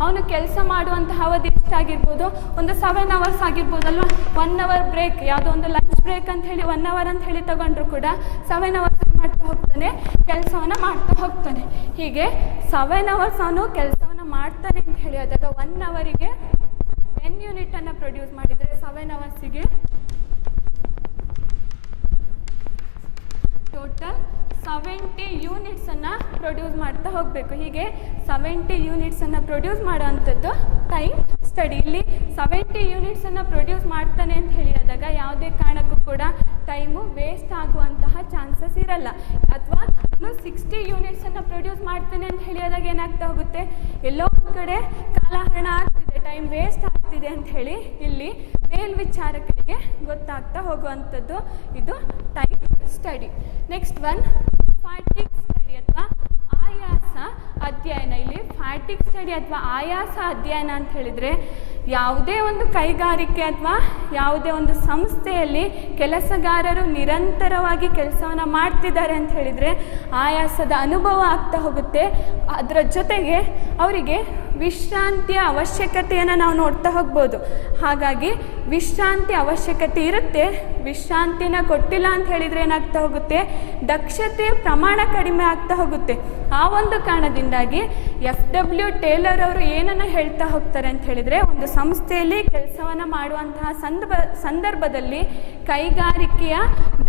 ಅವನು ಕೆಲಸ ಮಾಡುವಂತಹ ಅವಧಿ ಎಷ್ಟಾಗಿರ್ಬೋದು, ಒಂದು 7 ಅವರ್ಸ್ ಆಗಿರ್ಬೋದಲ್ವ. 1 ಅವರ್ ಬ್ರೇಕ್, ಯಾವುದೋ ಒಂದು ಲಂಚ್ ಬ್ರೇಕ್ ಅಂತ ಹೇಳಿ 1 ಅವರ್ ಅಂತ ಹೇಳಿ ತಗೊಂಡ್ರು ಕೂಡ 7 ಅವರ್ಸ್ ಮಾಡ್ತಾ ಹೋಗ್ತಾನೆ, ಕೆಲಸವನ್ನು ಮಾಡ್ತಾ ಹೋಗ್ತಾನೆ. ಹೀಗೆ 7 ಅವರ್ಸ್ ಅವನು ಕೆಲಸವನ್ನು ಮಾಡ್ತಾನೆ ಅಂತ ಹೇಳಿ ಆದಾಗ 1 ಅವರಿಗೆ 10 ಯೂನಿಟನ್ನು ಪ್ರೊಡ್ಯೂಸ್ ಮಾಡಿದರೆ 7 ಅವರ್ಸಿಗೆ ಟೋಟಲ್ 70 ಯೂನಿಟ್ಸನ್ನು ಪ್ರೊಡ್ಯೂಸ್ ಮಾಡ್ತಾ ಹೋಗಬೇಕು. ಹೀಗೆ 70 ಯೂನಿಟ್ಸನ್ನು ಪ್ರೊಡ್ಯೂಸ್ ಮಾಡೋ ಅಂಥದ್ದು ಟೈಮ್ ಸ್ಟಡಿ. ಇಲ್ಲಿ 70 ಯೂನಿಟ್ಸನ್ನು ಪ್ರೊಡ್ಯೂಸ್ ಮಾಡ್ತಾನೆ ಅಂತ ಹೇಳಿದಾಗ ಯಾವುದೇ ಕಾರಣಕ್ಕೂ ಕೂಡ ಟೈಮು ವೇಸ್ಟ್ ಆಗುವಂತಹ ಚಾನ್ಸಸ್ ಇರಲ್ಲ. ಅಥವಾ ಅವನು 60 ಯೂನಿಟ್ಸನ್ನು ಪ್ರೊಡ್ಯೂಸ್ ಮಾಡ್ತಾನೆ ಅಂತ ಹೇಳಿದಾಗ ಏನಾಗ್ತಾ ಹೋಗುತ್ತೆ, ಎಲ್ಲೋ ಒಂದು ಕಡೆ ಕಾಲಹರಣ ಆಗ್ತಿದೆ, ಟೈಮ್ ವೇಸ್ಟ್ ಆಗ್ತಿದೆ ಅಂತ ಹೇಳಿ ಇಲ್ಲಿ ಮೇಲ್ವಿಚಾರಕರಿಗೆ ಗೊತ್ತಾಗ್ತಾ ಹೋಗುವಂಥದ್ದು ಇದು time study. Next one fatigue study ಅಥವಾ ಆಯಾಸ ಅಧ್ಯಯನ. ಇಲ್ಲಿ ಫ್ಯಾಟಿಗ್ ಸ್ಟಡಿ ಅಥವಾ ಆಯಾಸ ಅಧ್ಯಯನ ಅಂತ ಹೇಳಿದರೆ, ಯಾವುದೇ ಒಂದು ಕೈಗಾರಿಕೆ ಅಥವಾ ಯಾವುದೇ ಒಂದು ಸಂಸ್ಥೆಯಲ್ಲಿ ಕೆಲಸಗಾರರು ನಿರಂತರವಾಗಿ ಕೆಲಸವನ್ನು ಮಾಡ್ತಿದ್ದಾರೆ ಅಂತ ಹೇಳಿದರೆ ಆಯಾಸದ ಅನುಭವ ಆಗ್ತಾ ಹೋಗುತ್ತೆ. ಅದರ ಜೊತೆಗೆ ಅವರಿಗೆ ವಿಶ್ರಾಂತಿಯ ಅವಶ್ಯಕತೆಯನ್ನು ನಾವು ನೋಡ್ತಾ ಹೋಗ್ಬೋದು. ಹಾಗಾಗಿ ವಿಶ್ರಾಂತಿ ಅವಶ್ಯಕತೆ ಇರುತ್ತೆ, ವಿಶ್ರಾಂತಿನ ಕೊಟ್ಟಿಲ್ಲ ಅಂತ ಹೇಳಿದರೆ ಏನಾಗ್ತಾ ಹೋಗುತ್ತೆ, ದಕ್ಷತೆಯ ಪ್ರಮಾಣ ಕಡಿಮೆ ಆಗ್ತಾ ಹೋಗುತ್ತೆ. ಆ ಒಂದು ಕಾರಣದಿಂದಾಗಿ FW ಟೇಲರ್ ಅವರು ಏನನ್ನು ಹೇಳ್ತಾ ಹೋಗ್ತಾರೆ ಅಂತ ಹೇಳಿದರೆ, ಒಂದು ಸಂಸ್ಥೆಯಲ್ಲಿ ಕೆಲಸವನ್ನು ಮಾಡುವಂತಹ ಸಂದರ್ಭದಲ್ಲಿ ಕೈಗಾರಿಕೆಯ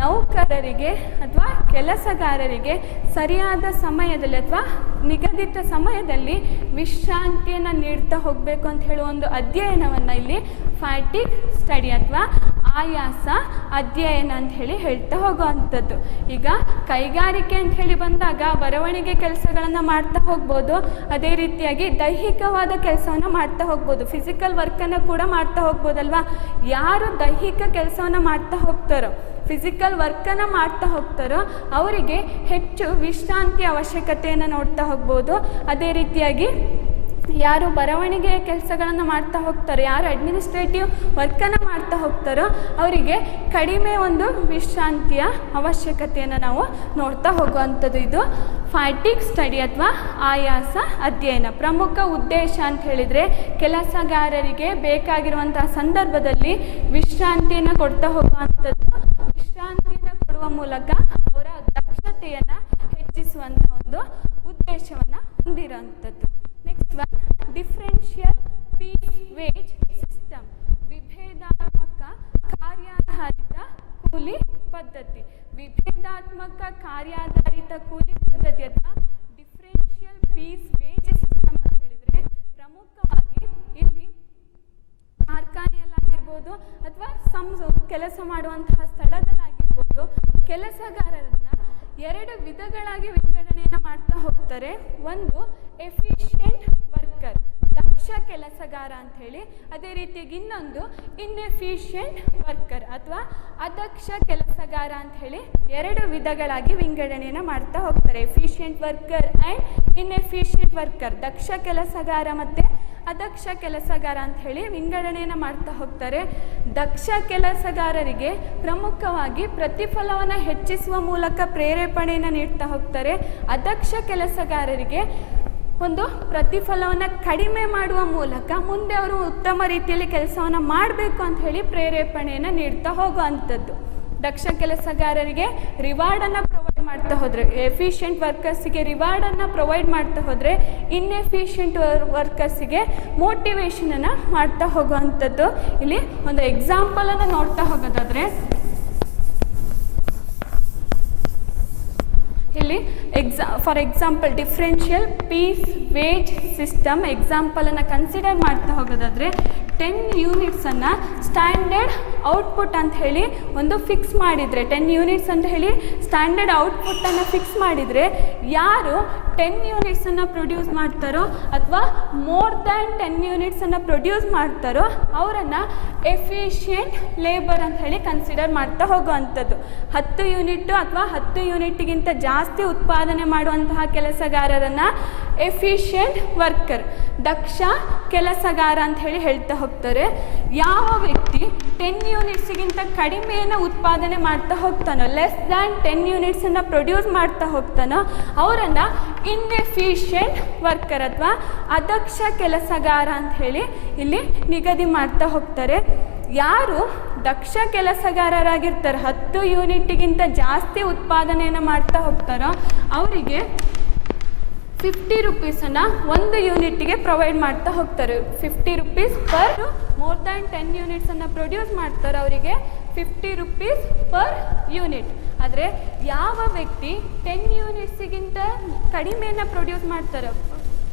ನೌಕರರಿಗೆ ಅಥವಾ ಕೆಲಸಗಾರರಿಗೆ ಸರಿಯಾದ ಸಮಯದಲ್ಲಿ ಅಥವಾ ನಿಗದಿತ ಸಮಯದಲ್ಲಿ ವಿಶ್ರಾಂತಿಯನ್ನು ನೀಡ್ತಾ ಹೋಗಬೇಕು ಅಂತ ಹೇಳುವ ಒಂದು ಅಧ್ಯಯನವನ್ನು ಇಲ್ಲಿ ಫ್ಯಾಟಿಗ್ ಸ್ಟಡಿ ಅಥವಾ ಆಯಾಸ ಅಧ್ಯಯನ ಅಂತ ಹೇಳ್ತಾ ಹೋಗುವಂಥದ್ದು. ಈಗ ಕೈಗಾರಿಕೆ ಅಂತ ಹೇಳಿ ಬಂದಾಗ ಬರವಣಿಗೆ ಕೆಲಸಗಳನ್ನು ಮಾಡ್ತಾ ಹೋಗ್ಬೋದು, ಅದೇ ರೀತಿಯಾಗಿ ದೈಹಿಕವಾದ ಕೆಲಸವನ್ನು ಮಾಡ್ತಾ ಹೋಗ್ಬೋದು, ಫಿಸಿಕಲ್ ವರ್ಕನ್ನು ಕೂಡ ಮಾಡ್ತಾ ಹೋಗ್ಬೋದಲ್ವಾ. ಯಾರು ದೈಹಿಕ ಕೆಲಸವನ್ನು ಮಾಡ್ತಾ ಹೋಗ್ತಾರೋ, ಫಿಸಿಕಲ್ ವರ್ಕನ್ನು ಮಾಡ್ತಾ ಹೋಗ್ತಾರೋ ಅವರಿಗೆ ಹೆಚ್ಚು ವಿಶ್ರಾಂತಿ ಅವಶ್ಯಕತೆಯನ್ನು ನೋಡ್ತಾ ಹೋಗ್ಬೋದು. ಅದೇ ರೀತಿಯಾಗಿ ಯಾರು ಬರವಣಿಗೆ ಕೆಲಸಗಳನ್ನು ಮಾಡ್ತಾ ಹೋಗ್ತಾರೆ, ಯಾರು ಅಡ್ಮಿನಿಸ್ಟ್ರೇಟಿವ್ ವರ್ಕನ್ನು ಮಾಡ್ತಾ ಹೋಗ್ತಾರೋ ಅವರಿಗೆ ಕಡಿಮೆ ಒಂದು ವಿಶ್ರಾಂತಿಯ ಅವಶ್ಯಕತೆಯನ್ನು ನಾವು ನೋಡ್ತಾ ಹೋಗುವಂಥದ್ದು ಇದು ಫ್ಯಾಟಿಗ್ ಸ್ಟಡಿ ಅಥವಾ ಆಯಾಸ ಅಧ್ಯಯನ. ಪ್ರಮುಖ ಉದ್ದೇಶ ಅಂತ ಹೇಳಿದರೆ ಕೆಲಸಗಾರರಿಗೆ ಬೇಕಾಗಿರುವಂತಹ ಸಂದರ್ಭದಲ್ಲಿ ವಿಶ್ರಾಂತಿಯನ್ನು ಕೊಡ್ತಾ ಹೋಗುವಂಥದ್ದು. ವಿಶ್ರಾಂತಿಯನ್ನು ಕೊಡುವ ಮೂಲಕ ಅವರ ದಕ್ಷತೆಯನ್ನು ಹೆಚ್ಚಿಸುವಂತಹ ಒಂದು ಉದ್ದೇಶವನ್ನು ಹೊಂದಿರುವಂಥದ್ದು. Next one differential piece wage system, ವಿಭೇದಾತ್ಮಕ ಕಾರ್ಯಾಧಾರಿತ ಕೂಲಿ ಪದ್ಧತಿ. ವಿಭೇದಾತ್ಮಕ ಕಾರ್ಯಾಧಾರಿತ ಕೂಲಿ ಪದ್ಧತಿ ಅಥವಾ ಡಿಫರೆನ್ಷಿಯಲ್ ಪೀಸ್ ವೇಜ್ ಸಿಸ್ಟಮ್ ಅಂತ ಹೇಳಿದರೆ ಪ್ರಮುಖವಾಗಿ ಇಲ್ಲಿ ಕಾರ್ಖಾನೆಯಲ್ಲಾಗಿರ್ಬೋದು ಅಥವಾ ಕೆಲಸ ಮಾಡುವಂತಹ ಸ್ಥಳದಲ್ಲಾಗಿರ್ಬೋದು ಕೆಲಸಗಾರರನ್ನು 2 ವಿಧಗಳಾಗಿ ವಿಂಗಡಣೆಯನ್ನು ಮಾಡ್ತಾ ಹೋಗ್ತಾರೆ. ಒಂದು ಎಫಿಷಿಯೆಂಟ್ ವರ್ಕರ್, ದಕ್ಷ ದಕ್ಷ ಕೆಲಸಗಾರ ಅಂಥೇಳಿ. ಅದೇ ರೀತಿಯಾಗಿ ಇನ್ನೊಂದು ಇನ್ಎಫಿಷಿಯೆಂಟ್ ವರ್ಕರ್ ಅಥವಾ ಅದಕ್ಷ ಕೆಲಸಗಾರ ಅಂಥೇಳಿ ಎರಡು ವಿಧಗಳಾಗಿ ವಿಂಗಡಣೆಯನ್ನು ಮಾಡ್ತಾ ಹೋಗ್ತಾರೆ. Efficient worker and inefficient worker, ದಕ್ಷ ಕೆಲಸಗಾರ ಮತ್ತು ಅದಕ್ಷ ಕೆಲಸಗಾರ ಅಂಥೇಳಿ ವಿಂಗಡಣೆಯನ್ನು ಮಾಡ್ತಾ ಹೋಗ್ತಾರೆ. ದಕ್ಷ ಕೆಲಸಗಾರರಿಗೆ ಪ್ರಮುಖವಾಗಿ ಪ್ರತಿಫಲವನ್ನು ಹೆಚ್ಚಿಸುವ ಮೂಲಕ ಪ್ರೇರೇಪಣೆಯನ್ನು ನೀಡ್ತಾ ಹೋಗ್ತಾರೆ. ಅದಕ್ಷ ಕೆಲಸಗಾರರಿಗೆ ಒಂದು ಪ್ರತಿಫಲವನ್ನು ಕಡಿಮೆ ಮಾಡುವ ಮೂಲಕ ಮುಂದೆ ಅವರು ಉತ್ತಮ ರೀತಿಯಲ್ಲಿ ಕೆಲಸವನ್ನು ಮಾಡಬೇಕು ಅಂತ ಹೇಳಿ ಪ್ರೇರೇಪಣೆಯನ್ನು ನೀಡ್ತಾ ಹೋಗುವಂಥದ್ದು. ದಕ್ಷ ಕೆಲಸಗಾರರಿಗೆ ರಿವಾರ್ಡನ್ನು ಪ್ರೊವೈಡ್ ಮಾಡ್ತಾ ಹೋದರೆ, ಎಫಿಷಿಯೆಂಟ್ ವರ್ಕರ್ಸಿಗೆ ರಿವಾರ್ಡನ್ನು ಪ್ರೊವೈಡ್ ಮಾಡ್ತಾ ಹೋದರೆ, ಇನ್ಎಫಿಷಿಯೆಂಟ್ ವರ್ಕರ್ಸಿಗೆ ಮೋಟಿವೇಶನನ್ನು ಮಾಡ್ತಾ ಹೋಗುವಂಥದ್ದು. ಇಲ್ಲಿ ಒಂದು ಎಕ್ಸಾಂಪಲನ್ನು ನೋಡ್ತಾ ಹೋಗೋದಾದರೆ, ಇಲ್ಲಿ for example differential piece wage system ಎಕ್ಸಾಂಪಲನ್ನು ಕನ್ಸಿಡರ್ ಮಾಡ್ತಾ ಹೋಗೋದಾದರೆ 10 ಯೂನಿಟ್ಸನ್ನು ಸ್ಟ್ಯಾಂಡರ್ಡ್ ಔಟ್ಪುಟ್ ಅಂತ ಹೇಳಿ ಒಂದು ಫಿಕ್ಸ್ ಮಾಡಿದರೆ, 10 ಯೂನಿಟ್ಸ್ ಅಂತ ಹೇಳಿ ಸ್ಟ್ಯಾಂಡರ್ಡ್ ಔಟ್ಪುಟ್ಟನ್ನು ಫಿಕ್ಸ್ ಮಾಡಿದರೆ, ಯಾರು 10 ಯೂನಿಟ್ಸನ್ನು ಪ್ರೊಡ್ಯೂಸ್ ಮಾಡ್ತಾರೋ ಅಥವಾ ಮೋರ್ ದ್ಯಾನ್ 10 ಯೂನಿಟ್ಸನ್ನು ಪ್ರೊಡ್ಯೂಸ್ ಮಾಡ್ತಾರೋ ಅವರನ್ನು ಎಫಿಷಿಯೆಂಟ್ ಲೇಬರ್ ಅಂತ ಹೇಳಿ ಕನ್ಸಿಡರ್ ಮಾಡ್ತಾ ಹೋಗುವಂಥದ್ದು. 10 ಯೂನಿಟ್ಟು ಅಥವಾ 10 ಯೂನಿಟ್ಗಿಂತ ಜಾಸ್ತಿ ಉತ್ಪಾದನೆ ಮಾಡುವಂತಹ ಕೆಲಸಗಾರರನ್ನು ಎಫಿಷಿಯೆಂಟ್ ವರ್ಕರ್, ದಕ್ಷ ಕೆಲಸಗಾರ ಅಂತ ಹೇಳಿ ಹೇಳ್ತಾ ಹೋಗ್ತಾರೆ. ಯಾವ ವ್ಯಕ್ತಿ 10 ಯೂನಿಟ್ಸ್ಗಿಂತ ಕಡಿಮೆಯನ್ನು ಉತ್ಪಾದನೆ ಮಾಡ್ತಾ ಹೋಗ್ತಾನೋ, ಲೆಸ್ ದ್ಯಾನ್ 10 ಯೂನಿಟ್ಸನ್ನು ಪ್ರೊಡ್ಯೂಸ್ ಮಾಡ್ತಾ ಹೋಗ್ತಾನೋ ಅವರನ್ನು ಇನ್ಎಫಿಷಿಯೆಂಟ್ ವರ್ಕರ್ ಅಥವಾ ಅದಕ್ಷ ಕೆಲಸಗಾರ ಅಂತ ಹೇಳಿ ಇಲ್ಲಿ ನಿಗದಿ ಮಾಡ್ತಾ ಹೋಗ್ತಾರೆ. ಯಾರು ದಕ್ಷ ಕೆಲಸಗಾರರಾಗಿರ್ತಾರೆ, 10 ಯೂನಿಟ್ಗಿಂತ ಜಾಸ್ತಿ ಉತ್ಪಾದನೆಯನ್ನು ಮಾಡ್ತಾ ಹೋಗ್ತಾರೋ ಅವರಿಗೆ 50 ರೂಪೀಸನ್ನು ಒಂದು ಯೂನಿಟ್ಗೆ ಪ್ರೊವೈಡ್ ಮಾಡ್ತಾ ಹೋಗ್ತಾರೆ. 50 ರೂಪೀಸ್ ಪರ್, ಮೋರ್ ದ್ಯಾನ್ 10 ಯೂನಿಟ್ಸನ್ನು ಪ್ರೊಡ್ಯೂಸ್ ಮಾಡ್ತಾರೆ ಅವರಿಗೆ 50 ರೂಪೀಸ್ ಪರ್ ಯೂನಿಟ್. ಆದರೆ ಯಾವ ವ್ಯಕ್ತಿ 10 ಯೂನಿಟ್ಸಿಗಿಂತ ಕಡಿಮೆಯನ್ನು ಪ್ರೊಡ್ಯೂಸ್ ಮಾಡ್ತಾರೆ,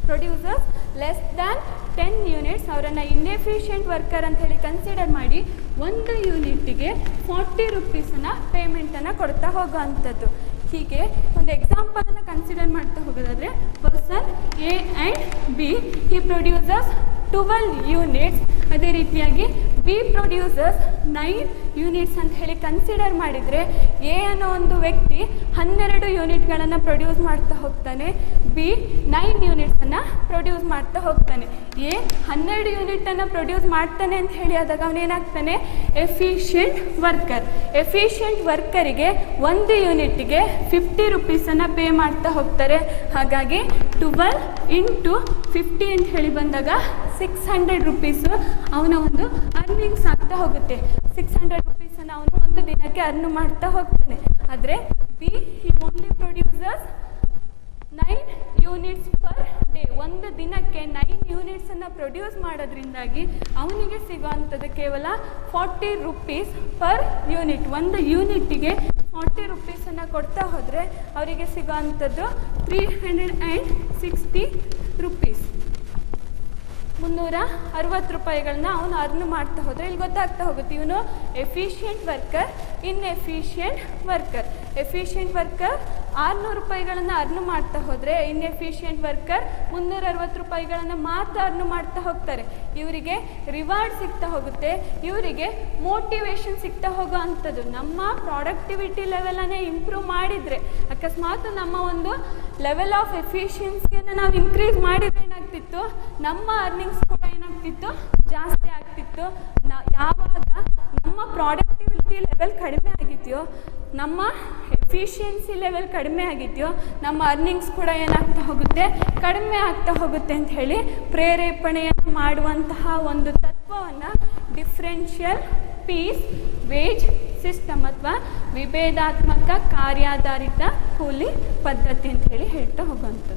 ಪ್ರೊಡ್ಯೂಸರ್ಸ್ ಲೆಸ್ ದ್ಯಾನ್ 10 ಯೂನಿಟ್ಸ್, ಅವರನ್ನು ಇನ್ಎಫಿಷಿಯೆಂಟ್ ವರ್ಕರ್ ಅಂತ ಹೇಳಿ ಕನ್ಸಿಡರ್ ಮಾಡಿ ಒಂದು ಯೂನಿಟ್ಗೆ 40 ರೂಪೀಸನ್ನು ಪೇಮೆಂಟನ್ನು ಕೊಡ್ತಾ ಹೋಗುವಂಥದ್ದು. ಹೀಗೆ ಒಂದು ಎಕ್ಸಾಂಪಲನ್ನು ಕನ್ಸಿಡರ್ ಮಾಡ್ತಾ ಹೋಗೋದಾದರೆ, person A and B, he producers 12 units. ಅದೇ ರೀತಿಯಾಗಿ ಬಿ ಪ್ರೊಡ್ಯೂಸರ್ಸ್ 9 ಯೂನಿಟ್ಸ್ ಅಂತ ಹೇಳಿ ಕನ್ಸಿಡರ್ ಮಾಡಿದರೆ, ಎ ಅನ್ನೋ ಒಂದು ವ್ಯಕ್ತಿ 12 ಯೂನಿಟ್ಗಳನ್ನು ಪ್ರೊಡ್ಯೂಸ್ ಮಾಡ್ತಾ ಹೋಗ್ತಾನೆ, ಬಿ 9 ಯೂನಿಟ್ಸನ್ನು ಪ್ರೊಡ್ಯೂಸ್ ಮಾಡ್ತಾ ಹೋಗ್ತಾನೆ. ಎ 12 ಯೂನಿಟನ್ನು ಪ್ರೊಡ್ಯೂಸ್ ಮಾಡ್ತಾನೆ ಅಂತ ಹೇಳಿ ಆದಾಗ ಅವನೇನಾಗ್ತಾನೆ ಎಫಿಷಿಯೆಂಟ್ ವರ್ಕರ್. ಎಫಿಷಿಯೆಂಟ್ ವರ್ಕರಿಗೆ ಒಂದು ಯೂನಿಟ್ಗೆ 50 ರೂಪೀಸನ್ನು ಪೇ ಮಾಡ್ತಾ ಹೋಗ್ತಾರೆ. ಹಾಗಾಗಿ 12 ಇಂಟು 50 ಅಂತ ಹೇಳಿ ಬಂದಾಗ 600 ರೂಪೀಸು ಅವನ ಒಂದು ಅರ್ನಿಂಗ್ಸ್ ಆಗ್ತಾ ಹೋಗುತ್ತೆ. 600 ರೂಪೀಸನ್ನು ಅವನು ಒಂದು ದಿನಕ್ಕೆ ಅರ್ನ್ ಮಾಡ್ತಾ ಹೋಗ್ತಾನೆ. ಆದರೆ ಬಿ ಹಿ only producers 9 units per day. ಒಂದು ದಿನಕ್ಕೆ 9 ಯೂನಿಟ್ಸನ್ನು ಪ್ರೊಡ್ಯೂಸ್ ಮಾಡೋದ್ರಿಂದಾಗಿ ಅವನಿಗೆ ಸಿಗೋವಂಥದ್ದು ಕೇವಲ 40 ರೂಪೀಸ್ ಪರ್ ಯೂನಿಟ್. ಒಂದು ಯೂನಿಟ್ಟಿಗೆ 40 ರೂಪೀಸನ್ನು ಕೊಡ್ತಾ ಹೋದರೆ ಅವರಿಗೆ ಸಿಗೋವಂಥದ್ದು 360 ರೂಪೀಸ್, 360 ರೂಪಾಯಿಗಳನ್ನ ಅವನು ಅರ್ನ್ ಮಾಡ್ತಾ ಹೋದರೆ ಇಲ್ಲಿ ಗೊತ್ತಾಗ್ತಾ ಹೋಗುತ್ತೆ ಇವನು efficient worker, inefficient worker. Efficient worker 600 ರೂಪಾಯಿಗಳನ್ನು ಅರ್ನ್ ಮಾಡ್ತಾ ಹೋದರೆ ಇನ್ಎಫಿಷಿಯೆಂಟ್ ವರ್ಕರ್ 360 ರೂಪಾಯಿಗಳನ್ನು ಮಾತ್ರ ಅರ್ನ್ ಮಾಡ್ತಾ ಹೋಗ್ತಾರೆ. ಇವರಿಗೆ ರಿವಾರ್ಡ್ ಸಿಗ್ತಾ ಹೋಗುತ್ತೆ, ಇವರಿಗೆ ಮೋಟಿವೇಶನ್ ಸಿಗ್ತಾ ಹೋಗೋ ಅಂಥದ್ದು. ನಮ್ಮ ಪ್ರಾಡಕ್ಟಿವಿಟಿ ಲೆವೆಲನ್ನೇ ಇಂಪ್ರೂವ್ ಮಾಡಿದರೆ, ಅಕಸ್ಮಾತ್ ನಮ್ಮ ಒಂದು ಲೆವೆಲ್ ಆಫ್ ಎಫಿಷಿಯನ್ಸಿಯನ್ನು ನಾವು ಇನ್ಕ್ರೀಸ್ ಮಾಡಿದರೆ ಏನಾಗ್ತಿತ್ತು, ನಮ್ಮ ಅರ್ನಿಂಗ್ಸ್ ಕೂಡ ಏನಾಗ್ತಿತ್ತು ಜಾಸ್ತಿ ಆಗ್ತಿತ್ತು. ಯಾವಾಗ ನಮ್ಮ ಪ್ರಾಡಕ್ಟಿವಿಟಿ ಲೆವೆಲ್ ಕಡಿಮೆ ಆಗಿದೆಯೋ, ನಮ್ಮ ಎಫಿಷಿಯನ್ಸಿ ಲೆವೆಲ್ ಕಡಿಮೆ ಆಗಿದೆಯೋ, ನಮ್ಮ ಅರ್ನಿಂಗ್ಸ್ ಕೂಡ ಏನಾಗ್ತಾ ಹೋಗುತ್ತೆ ಕಡಿಮೆ ಆಗ್ತಾ ಹೋಗುತ್ತೆ ಅಂತ ಹೇಳಿ ಪ್ರೇರೇಪಣೆಯನ್ನು ಮಾಡುವಂತಹ ಒಂದು ತತ್ವವನ್ನು ಡಿಫ್ರೆನ್ಷಿಯಲ್ ಪೀಸ್ ವೇಜ್ ಸಿಸ್ಟಮ್ ಅಥವಾ ವಿಭೇದಾತ್ಮಕ ಕಾರ್ಯಾಧಾರಿತ ಕೂಲಿ ಪದ್ಧತಿ ಅಂತ ಹೇಳಿ ಹೇಳ್ತಾ ಹೋಗುವಂಥದ್ದು.